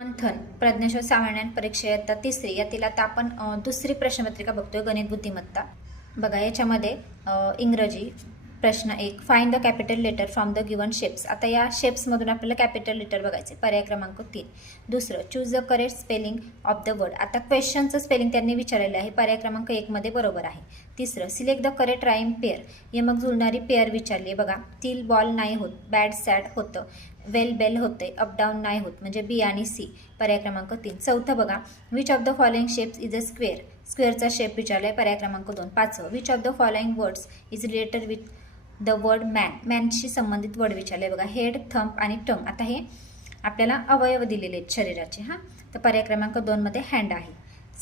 मंथन प्रज्ञाशोध सामान्य परीक्षा इयत्ता तिसरी यातील आता आपण दुसरी प्रश्नपत्रिका बघतोय गणित बुद्धिमत्ता. बघा याच्यामध्ये इंग्रजी प्रश्न 1 find the capital letter from the given shapes. आता या शेप्समधून आपल्याला कॅपिटल लेटर बघायचे. पर्याय क्रमांक 3. दुसरं choose the correct spelling of the word. आता क्वेश्चनचं स्पेलिंग त्यांनी विचारलेलं आहे. पर्याय क्रमांक 1 मध्ये बरोबर आहे. तिसरं select the correct rhyme pair. हे मग जुळणारी पेअर विचारली आहे बघा. तील बॉल नाही होत, बॅड सॅड होतं, वेल बेल होते, अप डाऊन नाही होत, म्हणजे बी आणि सी. पर्याय क्रमांक 3. चौथं बघा which of the following shapes is a square. स्क्वेअरचा शेप विचारलाय. पर्याय क्रमांक 2. पाचवं which of the following words is related with the word man. मॅनशी संबंधित वर्ड विचारले बघा. हेड, थंब आणि टंग. आता हे आपल्याला अवयव दिलेले आहेत शरीराचे. तर पर्याय क्रमांक 2 मध्ये हँड आहे.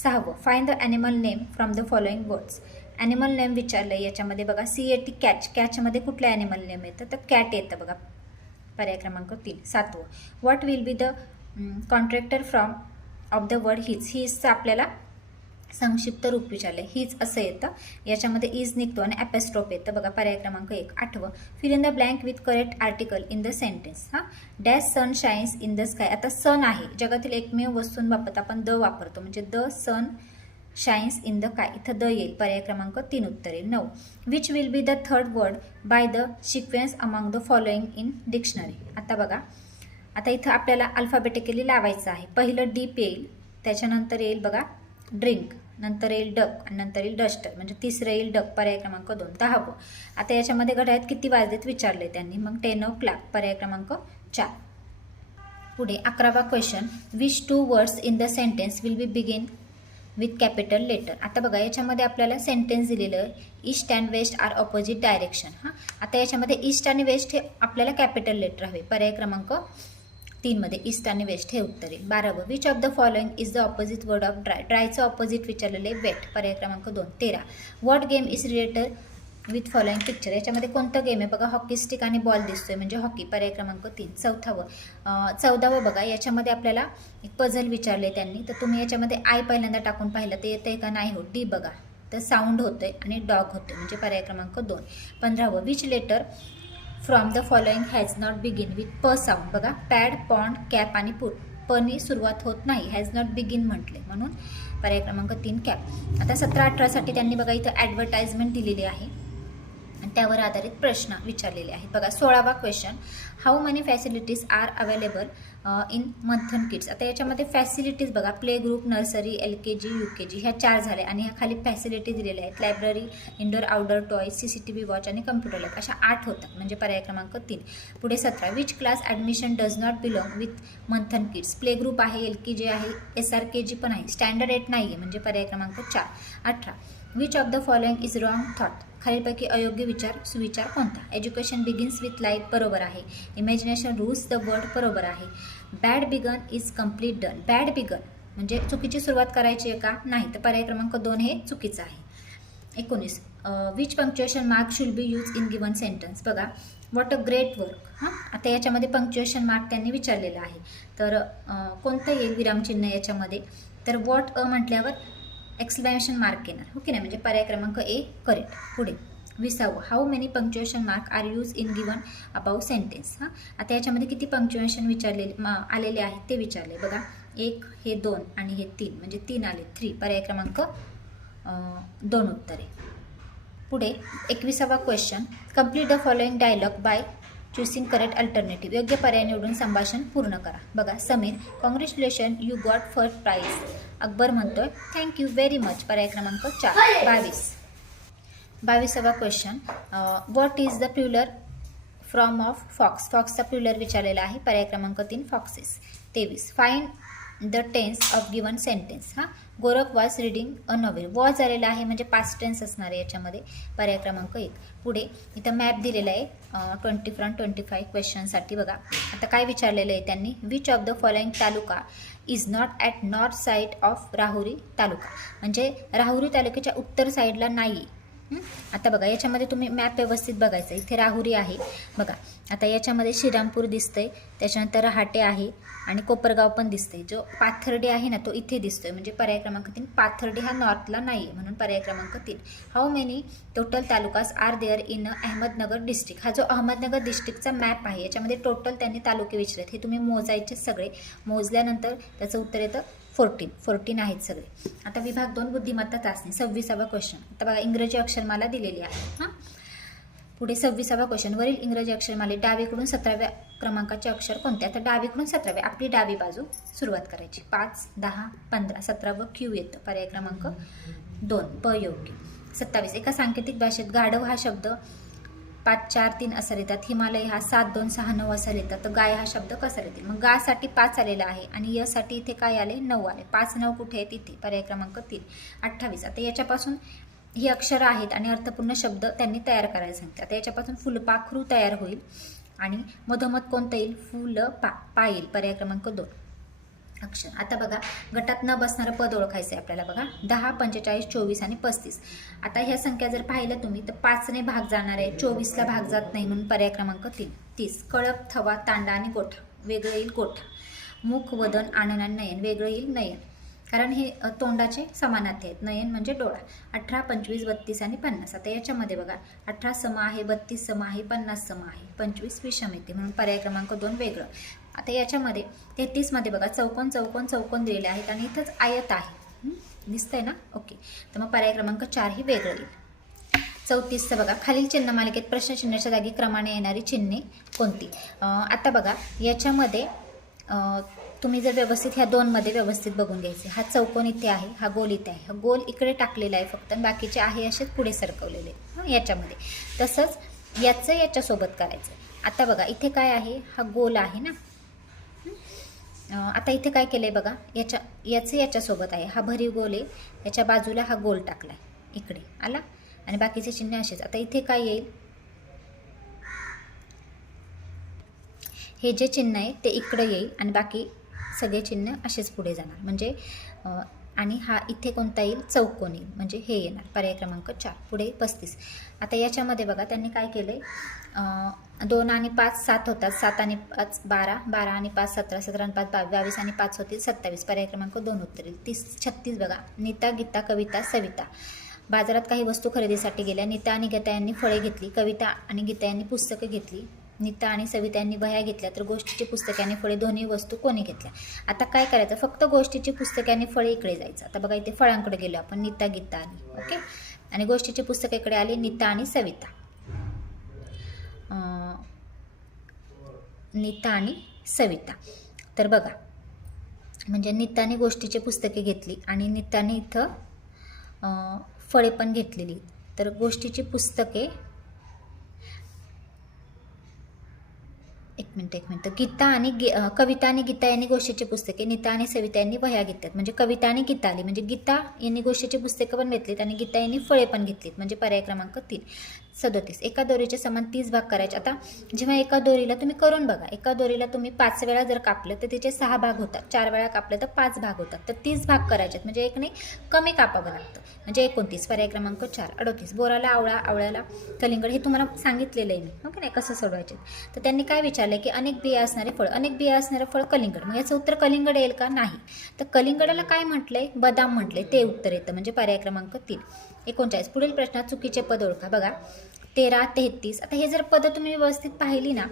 सहावं find the animal name from the following words. Animal name विचारलंय. याच्यामध्ये बघा CAT कॅच. कॅचमध्ये कुठलं ॲनिमल नेम येतं तर कॅट येतं बघा. पर्याय क्रमांक 3. सातवं what will be the contractor from of the word his. हिजचं आपल्याला संक्षिप्त रूप विचारले. हिज असं येतं. याच्यामध्ये इज निघतो आणि ॲपेस्ट्रोफ येतं बघा. पर्याय क्रमांक 1. आठवं fill in the blank with correct article in the sentence. Dash sun shines in the sky. आता सन आहे. जगातील एकमेव वस्तूंबाबत आपण द वापरतो, म्हणजे the sun shines in the sky. इथं द येईल. पर्याय क्रमांक 3 उत्तर येईल. 9 which will be the third word by the sequence among the following in dictionary. आता बघा आता इथं आपल्याला अल्फाबेटिकली लावायचं आहे. पहिलं डीप येईल, त्याच्यानंतर येईल बघा ड्रिंक, नंतर येईल डक आणि नंतर येईल डस्टर, म्हणजे तिसरं येईल डक. पर्याय क्रमांक 2. 10वं आता याच्यामध्ये घड्याळात किती वाजलेत विचारले त्यांनी. मग 10 o'clock. पर्याय क्रमांक 4. पुढे 11वा question which 2 words in the sentence will be begin with capital letter. आता बघा याच्यामध्ये आपल्याला सेंटेन्स दिलेलं आहे. East and west are opposite direction. आता याच्यामध्ये ईस्ट आणि वेस्ट हे आपल्याला कॅपिटल लेटर हवे. पर्याय क्रमांक 3 मध्ये ईस्ट आणि वेस्ट हे उत्तर येईल. 12वं which of the following is the opposite word of dry. ड्रायचं ऑपोजिट विचारलेलं आहे वेट. पर्याय क्रमांक 2. 13 what game is related with following picture. याच्यामध्ये कोणतं गेम आहे बघा. हॉकी स्टिक आणि बॉल दिसतोय, म्हणजे हॉकी. पर्याय क्रमांक 3. 14वं बघा याच्यामध्ये आपल्याला एक पझल विचारले त्यांनी. तर तुम्ही याच्यामध्ये आय पहिल्यांदा टाकून पाहिलं तर येतंय का नाही होत. डी बघा तर साऊंड होतंय आणि डॉग होतोय, म्हणजे पर्याय क्रमांक 2. 15वं which letter from the following has not begin with P sound. बघा पॅड, पॉन्ड, कॅप आणि पुट. पनी सुरुवात होत नाही, हॅज नॉट बिगिन म्हटले, म्हणून पर्याय क्रमांक 3 कॅप. आता 17-18 साठी त्यांनी बघा इथं ॲडव्हर्टाइजमेंट दिलेली आहे आणि त्यावर आधारित प्रश्न विचारलेले आहेत बघा. 16वा question how many facilities are available in Manthan kids. आता याच्यामध्ये फॅसिलिटीज बघा play group, nursery, LKG, UKG ह्या 4 झाल्या आणि ह्या खाली फॅसिलिटी दिलेल्या आहेत. Library, indoor outdoor toys, CCTV watch आणि कम्प्युटर लॅब, अशा 8 होतात, म्हणजे पर्याय क्रमांक 3. पुढे 17 which class admission does not belong with Manthan kids. Play group आहे, LKG आहे, SRKG पण आहे, स्टँडर्ड 8 नाही आहे, म्हणजे पर्याय क्रमांक 4. 18 which of the following is wrong thought. खालीलपैकी अयोग्य विचार सुविचार कोणता. एज्युकेशन बिगिन्स विथ लाईफ बरोबर आहे. इमॅजिनेशन रूल्स द वर्ड बरोबर आहे. Bad begun is complete done. Bad begun म्हणजे चुकीची सुरुवात करायची आहे का नाही, तर पर्याय क्रमांक 2 हे चुकीचं आहे. 19 which punctuation mark should be use in given sentence. बघा व्हॉट अ ग्रेट वर्क. आता याच्यामध्ये पंक्च्युएशन मार्क त्यांनी विचारलेलं आहे. तर कोणतं येईल विरामचिन्ह याच्यामध्ये, तर व्हॉट म्हटल्यावर एक्सक्लेमेशन मार्क येणार, ओके ना, म्हणजे पर्याय क्रमांक A करेक्ट. पुढे 20वं how many punctuation mark are use in given about sentence. आता याच्यामध्ये किती पंक्च्युएशन विचारलेले आलेले आहेत ते विचारले बघा. 1 हे 2 आणि हे 3, म्हणजे 3 आले. 3 पर्याय क्रमांक 2 उत्तरे. पुढे 21वा question complete the following dialogue by choosing correct alternative. योग्य पर्याय निवडून संभाषण पूर्ण करा. बघा Sameer congratulation you got first prize. Akbar म्हणतोय थँक्यू व्हेरी मच. पर्याय क्रमांक 4. 22वा question what is the plural from of fox. फॉक्सचा प्युलर विचारलेला आहे. पर्याय क्रमांक 3 foxes. 23 find the tense of given sentence. Gorakh was reading a novel. Was आलेला आहे म्हणजे पास्ट टेन्स असणार आहे याच्यामध्ये. पर्याय क्रमांक 1. पुढे इथं मॅप दिलेला आहे 20 from 25 क्वेश्चनसाठी. बघा आता काय विचारलेलं आहे त्यांनी. Which of the following taluka is not at north side of Rahuri taluka. म्हणजे राहुरी तालुक्याच्या उत्तर साईडला नाही. आता बघा याच्यामध्ये तुम्ही मॅप व्यवस्थित बघायचं. इथे राहुरी आहे बघा. आता याच्यामध्ये श्रीरामपूर दिसतंय, त्याच्यानंतर रहाटे आहे आणि कोपरगाव पण दिसतंय. जो पाथर्डी आहे ना तो इथे दिसतोय, म्हणजे पर्याय क्रमांक 3. पाथर्डी हा नॉर्थला नाही आहे म्हणून पर्याय क्रमांक 3. How many total talukas are there in Ahmednagar district. हा जो अहमदनगर डिस्ट्रिक्टचा मॅप आहे याच्यामध्ये टोटल त्यांनी तालुके विचारलेत. हे तुम्ही मोजायचे सगळे. मोजल्यानंतर त्याचं उत्तर येतं 14 आहेत सगळे. आता विभाग 2 बुद्धिमत्ता चाचणी 26वा क्वेश्चन. आता बघा इंग्रजी अक्षरमाला दिलेली आहे. हां, पुढे 26वा क्वेश्चन. वरील इंग्रजी अक्षरमाले डावीकडून 17व्या क्रमांकाचे अक्षर कोणते? आता डावीकडून 17व्या, आपली डावी बाजू सुरुवात करायची. 5, 10, 15, 17 क्यू येतं. पर्याय क्रमांक 2 प योग्य. 27. एका सांकेतिक भाषेत गाढव हा शब्द 5, 4, 3 असा लिहितात. हिमालय हा 7, 2, 6, 9 असा लिहितात. तर गाय हा शब्द कसा लिहितील? मग गा साठी 5 आलेला आहे आणि य साठी इथे काय आले? 9 आले. 5, 9 कुठे आहेत? इथे. पर्याय क्रमांक 3. 28. आता याच्यापासून ही अक्षरं आहेत आणि अर्थपूर्ण शब्द त्यांनी तयार करायला सांगतात. आता याच्यापासून फुलपाखरू तयार होईल आणि मधोमध कोणतं येईल? फुल पा येईल. पर्याय क्रमांक 2 अक्षर. आता बघा गटात न बसणारं पद ओळखायचं आहे आपल्याला. बघा 10, 45, 24 आणि 35. आता ह्या संख्या जर पाहिलं तुम्ही तर 5ने भाग जाणार आहे, 24ला भाग जात नाही म्हणून पर्याय क्रमांक 3. 30. कळप, थवा, तांडा आणि गोठा. वेगळं येईल गोठा. मुख, वदन, आनन आणि नयन. वेगळं येईल नयन, कारण हे तोंडाचे समानार्थी आहेत. नयन म्हणजे डोळा. 18, 25, 32 आणि 50. आता याच्यामध्ये बघा 18 सम आहे, 32 सम आहे, 50 सम आहे, 25 विषम येते म्हणून पर्याय क्रमांक 2 वेगळं. आता याच्यामध्ये 33 मध्ये बघा चौकोन चौकोन चौकोन दिलेले आहेत आणि इथंच आयत आहे. दिसतंय ना? ओके. तर मग पर्याय क्रमांक 4 ही वेगळं येईल. 34चं बघा खालील चिन्ह मालिकेत प्रश्नचिन्हाच्या जागी क्रमाने येणारी चिन्हे कोणती? आता बघा याच्यामध्ये तुम्ही जर व्यवस्थित ह्या 2 मध्ये व्यवस्थित बघून घ्यायचे. हा चौकोन इथे आहे, हा गोल इथे आहे. हा गोल इकडे टाकलेला आहे फक्त, बाकीचे आहे असेच पुढे सरकवलेले याच्यामध्ये. तसंच याचं याच्यासोबत करायचं. आता बघा इथे काय आहे? हा गोल आहे ना. आता इथे काय केलंय बघा, याचं याच्यासोबत आहे. हा भरीव गोल आहे, याच्या बाजूला हा गोल टाकलाय इकडे आला आणि बाकीचे चिन्ह असेच. आता इथे काय येईल? हे जे चिन्ह आहे ते इकडे येईल आणि बाकी सगळे चिन्ह असेच पुढे जाणार. म्हणजे आणि हा इथे कोणता येईल? चौकोन येईल, म्हणजे हे येणार. पर्याय क्रमांक 4. पुढे 35. आता याच्यामध्ये बघा त्यांनी काय केलंय? 2 आणि 5 7 होतात, 7 आणि 5 12, 12 आणि 5 17, 17 आणि 5 22 आणि 5 होतील 27. पर्याय क्रमांक 2 उत्तर येईल. 36 बघा नीता, गीता, कविता, सविता. बाजारात काही वस्तू खरेदीसाठी गेल्या. नीता आणि गीता यांनी फळे घेतली, कविता आणि गीता यांनी पुस्तकं घेतली. नीता आणि सविता यांनी वह्या घेतल्या, तर गोष्टीची पुस्तके आणि फळे दोन्ही वस्तू कोणी घेतल्या? आता काय करायचं? फक्त गोष्टीची पुस्तके आणि फळे इकडे जायचं. आता बघा इथे फळांकडे गेलो आपण, नीता, गीता आणि ओके, आणि गोष्टीची पुस्तके इकडे आली, नीता आणि सविता. नीता आणि सविता. तर बघा म्हणजे नीताने गोष्टीची पुस्तके घेतली आणि नीताने इथं फळे पण घेतलेली. तर गोष्टीची पुस्तके एक मिनिट गीता आणि कविता आणि गीता यांनी गोष्टीची पुस्तके, नीता आणि सविता यांनी वह्या घेतल्यात. म्हणजे कविता आणि गीता आली, म्हणजे गीता यांनी गोष्टीची पुस्तकं पण घेतलीत आणि गीता यांनी फळे पण घेतलीत, म्हणजे पर्याय क्रमांक 3. 37. एका दोरीचे समान 30 भाग करायचे. आता जेव्हा एका दोरीला तुम्ही करून बघा, एका दोरीला तुम्ही 5 वेळा जर कापलं तर तिचे 6 भाग होतात, 4 वेळा कापलं तर 5 भाग होतात. तर 30 भाग करायचे म्हणजे एक नाही कमी कापावं लागतं, म्हणजे 29. पर्याय क्रमांक 4. 38. बोराला आवळा, आवळ्याला कलिंगड. हे तुम्हाला सांगितलेलं आहे मी, ओके नाही, कसं सोडवायचे. तर त्यांनी काय विचारलं की अनेक बिया असणारे फळ, अनेक बिया असणारं फळ कलिंगड. मग याचं उत्तर कलिंगड येईल का? नाही. तर कलिंगडाला काय म्हटलंय? बदाम म्हटलंय, ते उत्तर येतं, म्हणजे पर्याय क्रमांक 3. 39. पुढील प्रश्नात चुकीचे पद ओळखा. बघा 13, 33. आता हे जर पद तुम्ही व्यवस्थित पाहिली ना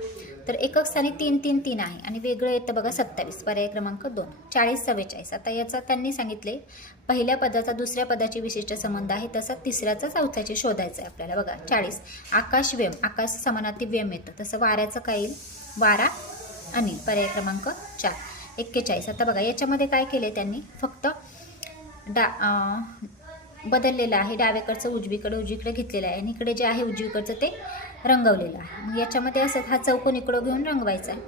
तर एकक स्थानी 3, 3, 3 आहे आणि वेगळं येतं बघा 27. पर्याय क्रमांक 2. 40, 44. आता याचा त्यांनी सांगितले पहिल्या पदाचा दुसऱ्या पदाची विशिष्ट संबंध आहे, तसा तिसऱ्याचा चौथ्याची शोधायचं आहे आपल्याला. बघा 40. आकाश, व्यम. आकाश समानार्थी व्यम येतं, तसं वाऱ्याचं काय येईल? वारा, अनिल. पर्याय क्रमांक 4. 41. आता बघा याच्यामध्ये काय केले त्यांनी? फक्त बदललेलं आहे. डावेकडचं उजवीकडे घेतलेलं आहे आणि इकडे जे आहे उजवीकडचं ते रंगवलेलं आहे. याच्यामध्ये असं हा चौकोन इकडं घेऊन रंगवायचा आहे.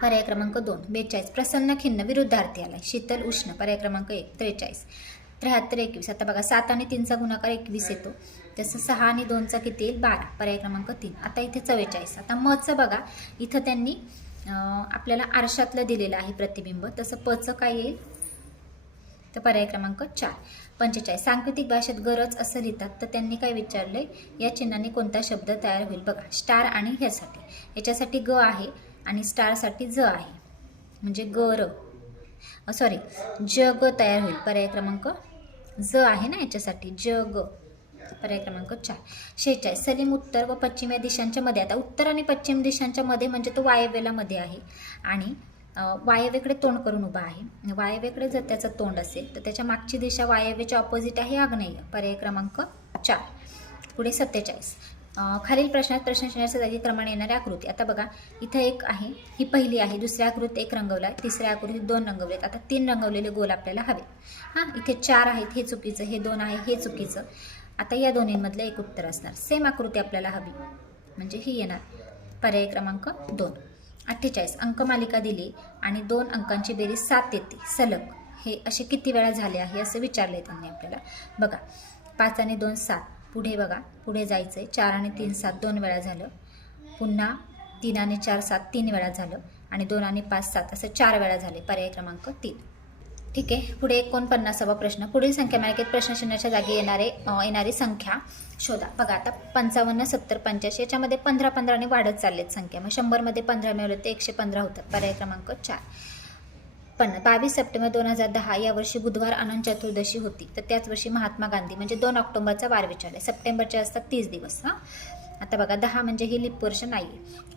पर्याय क्रमांक 2. 42. प्रसन्न, खिन्न विरुद्धार्थी आला. शीतल, उष्ण. पर्याय क्रमांक 1. 43. 73, 21. आता बघा 7 आणि 3चा गुणाकार 21 येतो, तसं 6 आणि 2चा किती येईल? 12. पर्याय क्रमांक 3. आता इथे 44. आता मचं बघा इथं त्यांनी आपल्याला आरशातलं दिलेलं आहे प्रतिबिंब, तसं पचं काय येईल? तर पर्याय क्रमांक 4. 45 सांकेतिक भाषेत गरज असं लिहितात, तर त्यांनी काय विचारले, या चिन्हाने कोणता शब्द तयार होईल. बघा स्टार आणि ह्यासाठी, याच्यासाठी ग आहे आणि स्टारसाठी ज आहे, म्हणजे सॉरी जग तयार होईल. पर्याय क्रमांक ज आहे ना याच्यासाठी, जग. पर्याय क्रमांक 4. 46 सलीम उत्तर व पश्चिम दिशांच्या मध्ये, आता उत्तर आणि पश्चिम दिशांच्या मध्ये म्हणजे तो वायव्येला मध्ये आहे आणि वायव्येकडे तोंड करून उभा आहे. वायव्येकडे जर त्याचं तोंड असेल तर त्याच्या मागची दिशा वायव्येच्या ऑपोजिट आहे, आग्नेय. पर्याय क्रमांक 4. पुढे 47 खालील प्रश्नात प्रश्नचिन्हाच्या जागी क्रमाने येणारी आकृती. आता बघा इथं एक आहे, ही पहिली आहे, दुसऱ्या आकृतीत 1 रंगवला, तिसऱ्या आकृतीत 2 रंगवलेत. आता 3 रंगवलेले गोल आपल्याला हवे. इथे 4 आहेत, हे चुकीचं, हे 2 आहे, हे चुकीचं. आता या दोन्हीमधलं एक उत्तर असणार. सेम आकृती आपल्याला हवी, म्हणजे ही येणार. पर्याय क्रमांक 2. 48 अंकमालिका दिली आणि 2 अंकांची बेरीज 7 येते सलग, हे असे किती वेळा झाले आहे असं विचारले त्यांनी आपल्याला. बघा 5 आणि 2 7. पुढे बघा, पुढे जायचं आहे. 4 आणि 3 7 2 वेळा झालं. पुन्हा 3 आणि 4 7 3 वेळा झालं आणि 2 आणि 5 7 असं 4 वेळा झाले. पर्याय क्रमांक 3. ठीक आहे. पुढे 49वा प्रश्न. पुढील संख्या मालिकेत प्रश्नचिन्हाच्या जागी येणारी संख्या शोधा. बघा आता 55 70 85 याच्यामध्ये 15 15ने वाढत चाललेत संख्या. मग 100मध्ये 15 मिळवले ते 115 होतात. पर्याय क्रमांक 4. पण 22 सप्टेंबर 2010 या वर्षी बुधवार अनंत चतुर्दशी होती, तर त्याच वर्षी महात्मा गांधी म्हणजे 2 ऑक्टोबरचा वार विचारले. सप्टेंबरचे असतात 30 दिवस. आता बघा 10 म्हणजे ही लीप वर्ष नाही.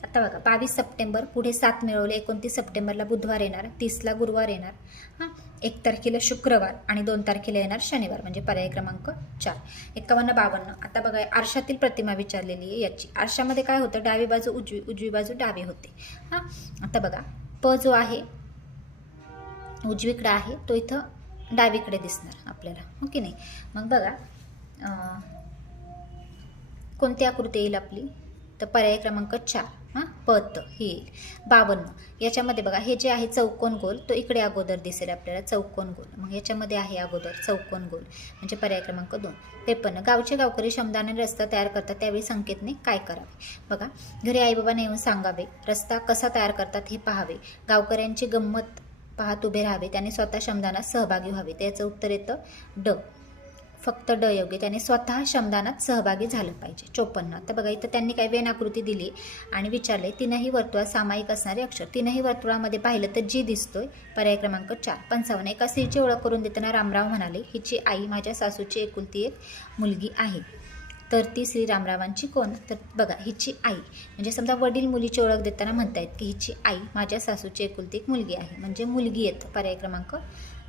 आता बघा 22 सप्टेंबर पुढे 7 मिळवले, 29 सप्टेंबरला बुधवार येणार, 30ला गुरुवार येणार, 1 तारखेला शुक्रवार आणि 2 तारखेला येणार शनिवार, म्हणजे पर्याय क्रमांक 4. 51 52. आता बघा आरशातील प्रतिमा विचारलेली आहे याची. आरशामध्ये काय होतं, डावी बाजू उजवी, उजवी बाजू डावी होते. आता बघा प जो आहे उजवीकडे आहे तो इथं डावीकडे दिसणार आपल्याला, हो की नाही. मग बघा कोणती आकृती येईल आपली, तर पर्याय क्रमांक 4 पत ही येईल. 52 याच्यामध्ये बघा हे जे आहे चौकोन गोल, तो इकडे अगोदर दिसेल आपल्याला, चौकोन गोल. मग याच्यामध्ये आहे अगोदर चौकोन गोल, म्हणजे पर्याय क्रमांक 2. 53 गावचे गावकरी श्रमदानाने रस्ता तयार करतात, त्यावेळी संकेतने काय करावे. बघा घरी आईबाबांना येऊन सांगावे, रस्ता कसा तयार करतात हे पाहावे, गावकऱ्यांची गंमत पाहत उभे राहावे, त्याने स्वतः श्रमदानात सहभागी व्हावे. त्याचं उत्तर येतं ड, फक्त ड योग्य. त्याने स्वतः श्रमदानात सहभागी झालं पाहिजे. 54 आता बघा इथं त्यांनी काय वेन आकृती दिली आणि विचारले तीनही वर्तुळात सामायिक असणारे अक्षर. तीनही वर्तुळामध्ये पाहिलं तर जी दिसतोय. पर्याय क्रमांक 4. 55 एका स्त्रीची ओळख करून देताना रामराव म्हणाले, हिची आई माझ्या सासूची एकुलती एक मुलगी आहे, तर ती श्री रामरावांची कोण. तर बघा हिची आई म्हणजे समजा वडील मुलीची ओळख देताना म्हणतायत की हिची आई माझ्या सासूची एकुलती एक मुलगी आहे, म्हणजे मुलगी येतं. पर्याय क्रमांक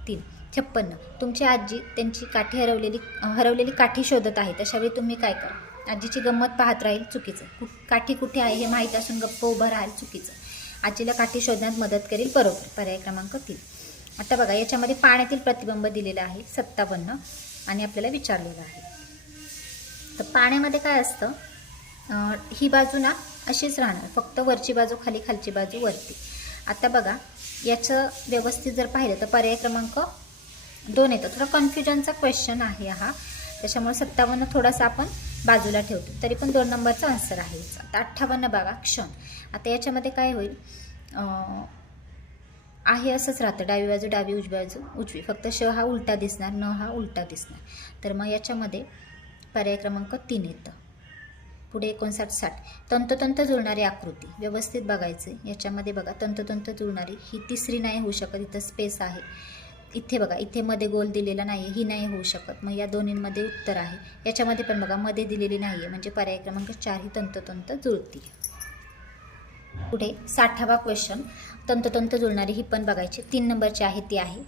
3. 56 तुमची आजी त्यांची काठी हरवलेली काठी शोधत आहे, तशावेळी तुम्ही काय करा. आजीची गंमत पाहत राहील, चुकीचं. काठी कुठे आहे हे माहीत असून गप्प उभं राहील, चुकीचं. आजीला काठी शोधण्यात मदत करेल, बरोबर. पर्याय क्रमांक 3. आता बघा याच्यामध्ये पाण्यातील प्रतिबिंब दिलेलं आहे 57 आणि आपल्याला विचारलेलं आहे. तर पाण्यामध्ये काय असतं, ही बाजू ना अशीच राहणार, फक्त वरची बाजू खाली, खालची बाजू वरती. आता बघा याचं व्यवस्थित जर पाहिलं तर पर्याय क्रमांक 2 येतं. थोडा कन्फ्युजनचा क्वेश्चन आहे हा, त्याच्यामुळे 57 थोडासा आपण बाजूला ठेवतो, तरी पण 2 नंबरचा आन्सर आहे. आता 58 बघा क्षण. आता याच्यामध्ये काय होईल, आहे असंच राहतं, डावी बाजू डावी, उजवी बाजू उजवी, फक्त श हा उलटा दिसणार, न हा उलटा दिसणार. तर मग याच्यामध्ये पर्याय क्रमांक 3 येतं. पुढे 59 60 तंतोतंत जुळणारी आकृती व्यवस्थित बघायचे. याच्यामध्ये बघा तंतोतंत जुळणारी ही तिसरी नाही होऊ शकत, इथं स्पेस आहे. इथे बघा इथे मध्ये गोल दिलेला नाही, ही नाही होऊ शकत. मग या दोन्हींमध्ये उत्तर आहे. याच्यामध्ये पण बघा मध्ये दिलेली नाही आहे, म्हणजे पर्याय क्रमांक 4 ही तंतोतंत जुळती. पुढे 60वा क्वेश्चन. तंतोतंत जुळणारी ही पण बघायची, 3 नंबरची आहे ती आहे.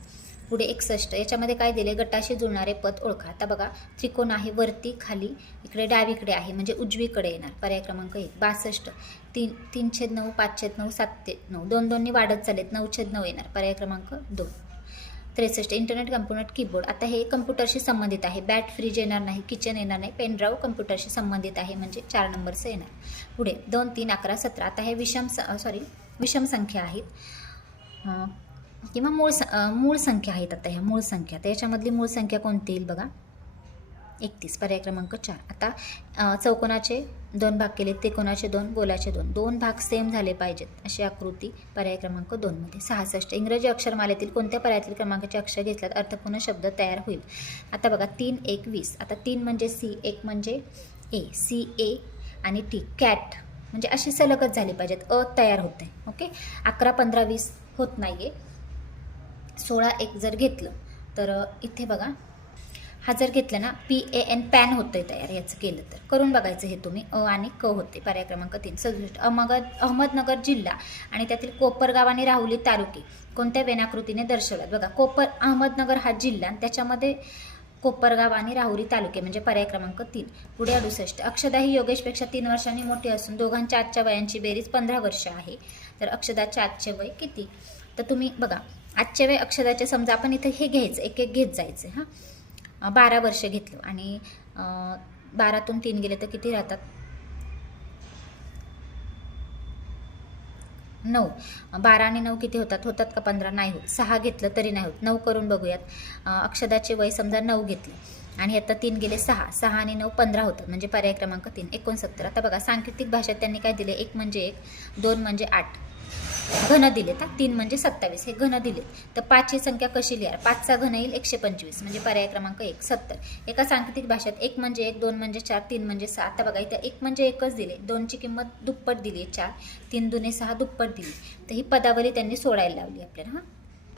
पुढे 61 याच्यामध्ये काय दिले, गटाशी जुळणारे पद ओळखा. आता बघा त्रिकोण आहे, वरती खाली इकडे डावीकडे आहे, म्हणजे उजवीकडे येणार. पर्याय क्रमांक 1. 62 3/9 5/9 7/9 2 2 वाढत चालेत, 9/9 येणार. पर्याय क्रमांक 2. 63 इंटरनेट कम्प्युटर कीबोर्ड. आता हे कम्प्युटरशी संबंधित आहे, बॅट फ्रीज येणार नाही, किचन येणार नाही, पेनड्राईव्ह कम्प्युटरशी संबंधित आहे, म्हणजे 4 नंबरचं येणार. पुढे 2 3 11 17 आता हे विषम संख्या आहेत किंवा मूळ संख्या आहेत. आता ह्या मूळ संख्या, तर याच्यामधली मूळ संख्या कोणती येईल बघा, 31. पर्याय क्रमांक 4. आता चौकोनाचे 2 भाग केले ते कोणाचे 2 बोलाचे 2 भाग सेम झाले पाहिजेत अशी आकृती पर्याय क्रमांक 2 मध्ये. 66 इंग्रजी अक्षरमालेतील कोणत्या पर्यायातील क्रमांकाचे अक्षर घेतल्यात अर्थपूर्ण शब्द तयार होईल. आता बघा 3 1 20. आता 3 म्हणजे सी, 1 म्हणजे ए, सी ए आणि टी कॅट म्हणजे अशी सलगच झाली पाहिजेत. तयार होते. ओके 11 15 20 होत नाहीये. 16 1 जर घेतलं तर इथे बघा हा जर घेतलं ना PAN पॅन होतंय तयार. याचं केलं तर करून बघायचं हे तुम्ही. आणि क होते. पर्याय क्रमांक 3. 67 अहमदनगर जिल्हा आणि त्यातील कोपरगाव आणि राहुरी तालुके कोणत्या वेणाकृतीने दर्शवतात. बघा अहमदनगर हा जिल्हा आणि त्याच्यामध्ये कोपरगाव आणि राहुरी तालुके म्हणजे पर्याय क्रमांक 3. पुढे 68 अक्षदा ही योगेशपेक्षा 3 वर्षांनी मोठी असून दोघांच्या आजच्या वयांची बेरीज 15 वर्ष आहे. तर अक्षदाचे आजचे वय किती. तर तुम्ही बघा आजचे वय अक्षदाचे समजा आपण इथे हे घ्यायचं एक एक घेत जायचं. हां 12 वर्ष घेतलं आणि 12तून 3 गेले तर किती राहतात 9. 12 आणि 9 किती होतात का 15 नाही होत. 6 घेतलं तरी नाही होत. 9 करून बघूयात. अक्षदाचे वय समजा 9 घेतले आणि आता 3 गेले 6 आणि 9 15 होतात म्हणजे पर्याय क्रमांक 3. 69 आता बघा सांकेतिक भाषेत त्यांनी काय दिले 1 म्हणजे 1 2 म्हणजे 8 घन दिलेत. 3 म्हणजे 27 हे घन दिलेत. तर 5 ची संख्या कशी लिहा. 5 चा घन येईल 125 म्हणजे पर्याय क्रमांक 1. 70 एका सांकेतिक भाषेत 1 म्हणजे 1 2 म्हणजे 4 3 म्हणजे 6. आता बघा इथं 1 म्हणजे 1च दिले. 2 ची किंमत दुप्पट दिली 4 3 दुने 6 दुप्पट दिली. तर ही पदावली त्यांनी सोडायला लावली आपल्याला. हां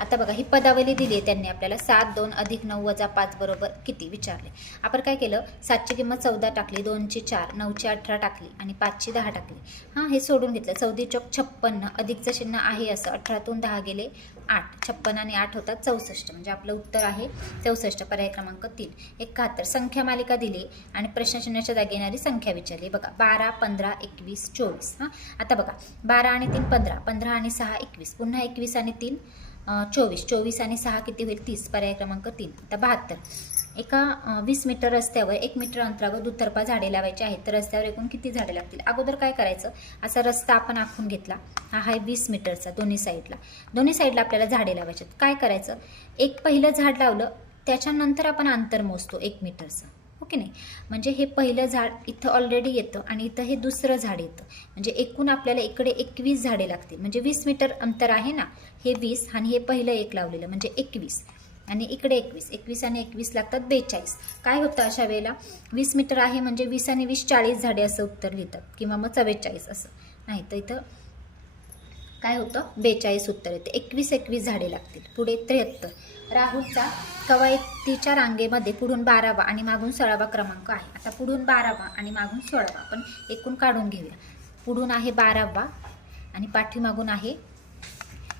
आता बघा ही पदावली दिली आहे त्यांनी आपल्याला. 7 2 अधिक 9 वजा 5 बरोबर किती विचारले. आपण काय केलं 7 ची किंमत 14 टाकली 2 ची 4 9 ची 18 टाकली आणि 5 ची 10 टाकली. हां हे सोडून घेतलं. 14 चौक 56 अधिकचं चिन्ह आहे असं 18तून 10 गेले 8 56 आणि 8 होतात 64 म्हणजे आपलं उत्तर आहे 64 पर्याय क्रमांक 3. 71 संख्या मालिका दिली आणि प्रश्नचिन्हाच्या जागी येणारी संख्या विचारली. बघा 12 15 21 24. हां आता बघा 12 आणि 3 15 15 आणि 6 21 पुन्हा 21 आणि 3 24 24 आणि 6 किती होईल 30 पर्याय क्रमांक 3. आता 72 एका 20 मीटर रस्त्यावर 1 मीटर अंतरावर दुतर्फा झाडे लावायची आहेत. तर रस्त्यावर एकूण किती झाडे लागतील. अगोदर काय करायचं असा रस्ता आपण आखून घेतला. हा आहे 20 मीटरचा. दोन्ही साईडला आपल्याला झाडे लावायचे. काय करायचं एक पहिलं झाड लावलं त्याच्यानंतर आपण अंतर मोजतो 1 मीटरचं. ओके नाही म्हणजे हे पहिलं झाड इथं ऑलरेडी येतं आणि इथं हे दुसरं झाड येतं म्हणजे एकूण आपल्याला इकडे 21 झाडे लागतील. म्हणजे 20 मीटर अंतर आहे ना हे 20 आणि हे पहिलं एक लावलेलं म्हणजे 21 आणि इकडे 21 आणि 21 लागतात 42. काय होतं अशा वेळेला 20 मीटर आहे म्हणजे 20 आणि 20 40 झाडे असं उत्तर लिहितात किंवा मग 44 असं नाही तर इथं काय होतं 42 उत्तर येते. 21 झाडे लागतील. पुढे 73 राहुलचा कवायतीच्या रांगेमध्ये पुढून 12वा आणि मागून 16वा क्रमांक आहे. आता पुढून 12वा आणि मागून 16वा आपण एकूण काढून घेऊया. पुढून आहे 12वा आणि पाठीमागून आहे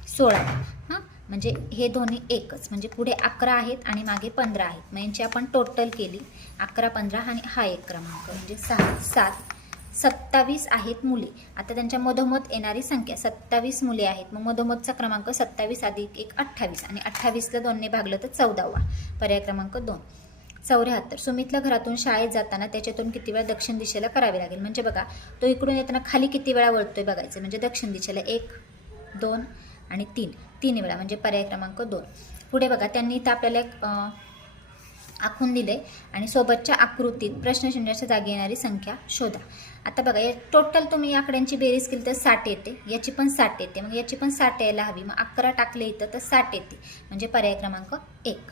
16वा. हां म्हणजे हे दोन्ही एकच म्हणजे पुढे 11 आहेत आणि मागे 15 आहेत. मग यांची आपण टोटल केली 11 15 आणि हा एक क्रमांक म्हणजे 6 7 27 आहेत मुले. आता त्यांच्या मधोमध येणारी संख्या 27 मुले आहेत. मग मधोमधचा क्रमांक 27 अधिक 1 28 आणि 28ला 2ने भागलं तर 14वा पर्याय क्रमांक 2. 74 सुमितला घरातून शाळेत जाताना त्याच्यातून किती वेळा दक्षिण दिशेला करावे लागेल. म्हणजे बघा तो इकडून येताना खाली किती वेळा वळतोय बघायचं म्हणजे दक्षिण दिशेला 1 2 आणि 3 वेळा म्हणजे पर्याय क्रमांक 2. पुढे बघा त्यांनी इथं आपल्याला एक आखून दिले आणि सोबतच्या आकृतीत प्रश्नचिन्हाच्या जागी येणारी संख्या शोधा. आता बघा या टोटल तुम्ही या आकड्यांची बेरीज केली तर 60 येते. याची पण 60 येते. मग याची पण 60 यायला हवी. मग 11 टाकले इथं तर 60 येते म्हणजे पर्याय क्रमांक 1.